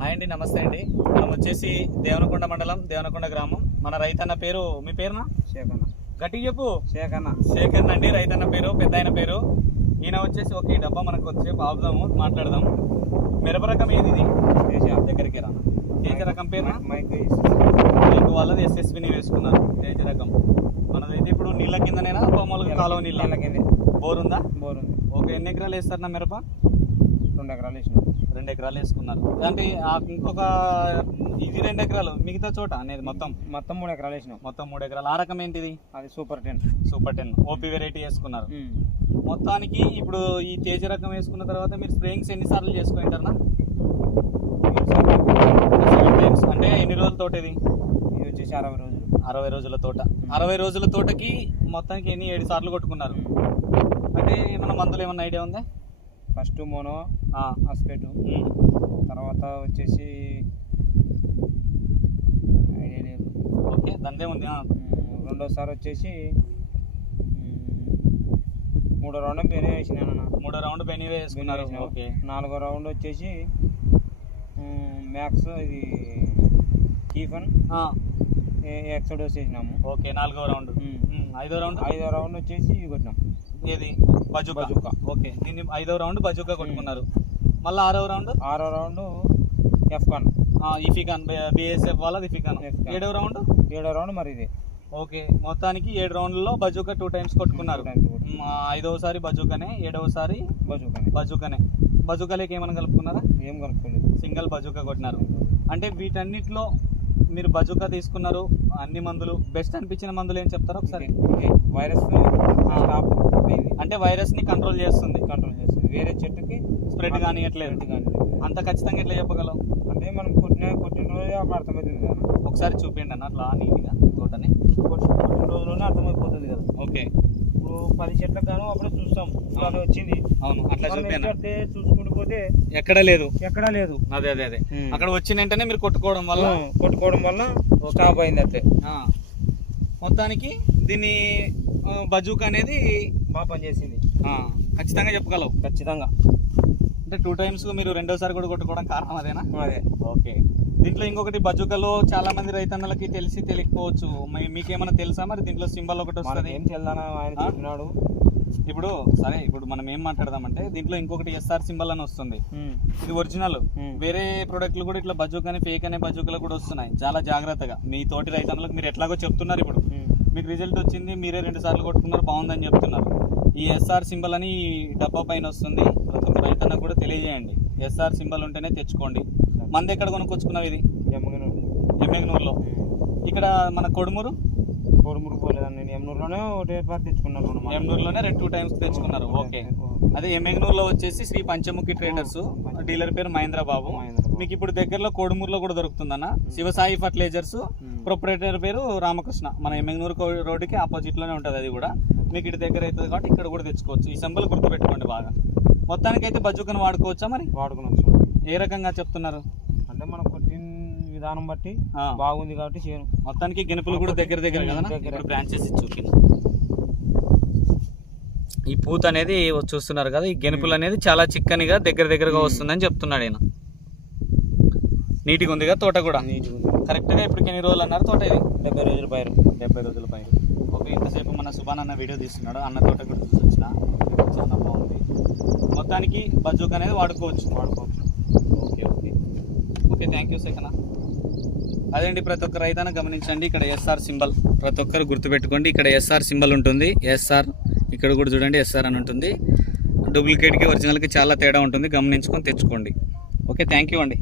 Hi అండి నమస్తే అండి. మనం వచ్చేసి దేవనకొండ మండలం దేవనకొండ గ్రామం. మన రైతన్న పేరు మీ పేరునా? శేఖన్న గట్టిగా చెప్పు. శేఖన్న శేఖర్ అండి రైతన్న పేరు పెద్ద ఆయన పేరు. ఈయన వచ్చేసి ఒక డబ్బా మనకు వచ్చేపు ఆపుదాము మాట్లాడదాం మిరప రకం ఏది ఇది? దగ్గరికి రా తేజ రకం పేరు మైక్ వాళ్ళది ఎస్ఎస్బిని వేసుకున్నారు తేజ రకం. మనదైతే ఇప్పుడు నీళ్ళ కిందనేనా? మామూలుగా కాలువ నీళ్ళ? నీళ్ళ కిందే. బోర్ ఉందా బోర్ ఉంది ఓకే ఎన్ని ఎకరాలు వేస్తారు నా మిరప? రెండు ఎకరాలు వేసిన. రెండు ఎకరాలు వేసుకున్నారు. అంటే ఆ ఇంకొక ఇది రెండు ఎకరాలు మిగతా చోట అనేది మొత్తం? మొత్తం మూడు ఎకరాలు వేసినాం. మొత్తం మూడు ఎకరాలు. ఆ రకం ఏంటిది? అది super ten. Super ten. OP variety వేసుకున్నారు. మొత్తానికి ఇప్పుడు ఈ తేజ రకం వేసుకున్న తర్వాత మీరు స్ప్రేయింగ్స్ ఎన్నిసార్లు చేసుకుంటారనా అంటే ఎన్ని రోజుల తోట ఇది? ఇది వచ్చేసి అరవై రోజులు. అరవై రోజుల తోట. అరవై రోజుల తోటకి మొత్తానికి ఎన్ని ఏడు సార్లు కొట్టుకున్నారు? అంటే ఏమన్నా మందులు ఏమన్నా ఐడియా ఉందా? ఫస్ట్ మోనో హాస్పేట్. తర్వాత వచ్చేసి ఐడియా లేదు. ఓకే దందే ఉంది రెండోసారి వచ్చేసి మూడో రౌండ్ బెనే వేసినాను మూడో రౌండ్ బెనీవే వేసుకున్నారు. ఓకే. నాలుగో రౌండ్ వచ్చేసి మ్యాక్స్ ఇది కీఫన్. ఎక్సడోస్ వేసినాము. ఓకే నాలుగో రౌండ్. ఐదో రౌండ్? ఐదో రౌండ్ వచ్చేసి ఇవి కొట్టినాం. ఏది? బజుకా. బజూకా. ఓకే. దీన్ని ఐదో రౌండ్ బజుకా కొట్టుకున్నారు. మళ్ళీ ఆరో రౌండ్? ఆరో రౌండ్ ఎఫ్కాన్. ఇఫికాన్. బిఎస్ఎఫ్ వాళ్ళది ఇఫికాన్. ఇఫికాన్. ఏడో రౌండ్? ఏడో రౌండ్ మరి ఇది. ఓకే. మొత్తానికి ఏడు రౌండ్లలో బజుకా టూ టైమ్స్ కొట్టుకున్నారు. ఐదవసారి బజుకానే ఏడవసారి బజూకాని. బజుకానే. బజుకాలేకి ఏమైనా కలుపుకున్నారా? ఏం కనుక్కోలేదు సింగిల్ బజుకా కొట్టినారు. అంటే వీటన్నిటిలో మీరు బజుకా తీసుకున్నారు అన్ని మందులు బెస్ట్ అనిపించిన మందులు ఏం చెప్తారా ఒకసారి? వైరస్ అంటే వైరస్ని కంట్రోల్ చేస్తుంది. కంట్రోల్ చేస్తుంది. వేరే చెట్టుకి స్ప్రెడ్ spread కానియట్లేదు. అంత ఖచ్చితంగా ఎట్లా చెప్పగలవు అంటే మనం కొట్టిన కొట్టిన రోజే అర్థమవుతుంది కదా. ఒకసారి చూపించండి అన్న అట్లా నీట్గా తోటని. కొట్టిన కొట్టిన రోజులోనే అర్థమైపోతుంది కదా. ఓకే. ఇప్పుడు పది చెట్లకు గాను అప్పుడే చూస్తాం. ఇలానే వచ్చింది. అవును అట్లా ఎక్కడితే చూసుకుంటూ పోతే ఎక్కడ లేదు. ఎక్కడా లేదు. అదే అదే అదే. అక్కడ వచ్చిన వెంటనే మీరు కొట్టుకోవడం వల్ల? కొట్టుకోవడం వల్ల స్టాప్ అయింది అంతే. ఆ, మొత్తానికి దీన్ని బజూక్ అనేది బాగా పనిచేసింది ఖచ్చితంగా చెప్పగలవు ఖచ్చితంగా. అంటే టూ టైమ్స్ మీరు రెండోసారి కూడా కొట్టుకోవడం కారణం అదేనా? అదే. ఓకే. దీంట్లో ఇంకొకటి బజుకలో చాలా మంది రైతన్నలకి తెలిసి తెలియకపోవచ్చు. మీకేమైనా తెలుసా మరి దీంట్లో సింబల్ ఒకటి వస్తుంది? ఏం తెల్లానా ఆయన? చెప్పినాడు. ఇప్పుడు సరే ఇప్పుడు మనం ఏం మాట్లాడదామంటే దీంట్లో ఇంకొకటి ఎస్ఆర్ సింబల్ అని వస్తుంది. ఇది ఒరిజినల్. వేరే ప్రొడక్ట్లు కూడా ఇట్లా బజుక్ అని ఫేక్ అనే బజుకలు కూడా వస్తున్నాయి. చాలా జాగ్రత్తగా. మీ తోటి రైతన్నలకు మీరు ఎట్లాగో చెప్తున్నారు ఇప్పుడు. మీకు రిజల్ట్ వచ్చింది మీరే రెండు సార్లు కొట్టుకున్నారు బాగుందని చెప్తున్నారు. ఈ ఎస్ఆర్ సింబల్ అని డబ్బా పైన వస్తుంది. ప్రతి ఒక్క రైతన్నకు కూడా తెలియజేయండి. ఎస్ఆర్ సింబల్ ఉంటేనే తెచ్చుకోండి. మంది ఎక్కడ కొనుక్కొచ్చుకున్నావు ఇది? ఎమ్మగనూరు. ఎమ్మెగ్నూరులో. ఇక్కడ మన కొడుమూరు? కోడుమూరు పోలేదని నేను. ఒకటే పార్టీ తెచ్చుకున్నాను రెండు టూ టైమ్స్ తెచ్చుకున్నారు. ఓకే. అదే ఎమ్మెగ్నూరులో వచ్చేసి శ్రీ పంచముఖి ట్రేడర్స్. డీలర్ పేరు మహేంద్ర బాబు మహేంద్ర బాబు. మీకు ఇప్పుడు దగ్గరలో కోడుమూరులో కూడా దొరుకుతుందన్న. శివసాయి ఫర్టిలైజర్స్. ప్రొపరేటర్ పేరు రామకృష్ణ. మన ఎమ్మెగ్నూరు కో- రోడ్డుకి ఆపోజిట్లోనే ఉంటుంది అది కూడా. మీకు ఇటు దగ్గర అవుతుంది కాబట్టి ఇక్కడ కూడా తెచ్చుకోవచ్చు. ఈ సంబలు గుర్తుపెట్టుకోండి బాగా. మొత్తానికి అయితే బజ్జుకను వాడుకోవచ్చా మరి? వాడుకున్నాను ఏ రకంగా చెప్తున్నారు? అంటే మనం కొట్టిన విధానం బట్టి బాగుంది కాబట్టి చేయను. మొత్తానికి గెనుపులు కూడా దగ్గర దగ్గర కదా బ్రాంచెస్ చూపింది ఈ పూత అనేది చూస్తున్నారు కదా ఈ గెనుపులు అనేది చాలా చిక్కనిగా దగ్గర దగ్గరగా వస్తుందని చెప్తున్నాడు ఈయన. నీట్గా ఉందిగా తోట కూడా? కరెక్ట్గా ఇప్పుడు ఎన్ని రోజులు అన్నారు తోట ఇది? డెబ్బై రోజుల పైరు. డెబ్బై రోజుల పైన ఓకే ఇంతసేపు మన సుబాన్ అన్న వీడియో తీస్తున్నాడు. అన్న తోట కూడా చూసి వచ్చిన చాలా బాగుంది. మొత్తానికి బజూక్ అనేది వాడుకోవచ్చు. వాడుకోవచ్చు. థ్యాంక్ యూ సెకనా అదేంటి ప్రతి ఒక్క రైతాన్ని గమనించండి ఇక్కడ ఎస్ఆర్ సింబల్. ప్రతి ఒక్కరు గుర్తుపెట్టుకోండి ఇక్కడ ఎస్ఆర్ సింబల్ ఉంటుంది. ఎస్ఆర్ ఇక్కడ కూడా చూడండి ఎస్ఆర్ అని ఉంటుంది. డూప్లికేట్కి ఒరిజినల్కి చాలా తేడా ఉంటుంది. గమనించుకొని తెచ్చుకోండి. ఓకే థ్యాంక్ యూ అండి.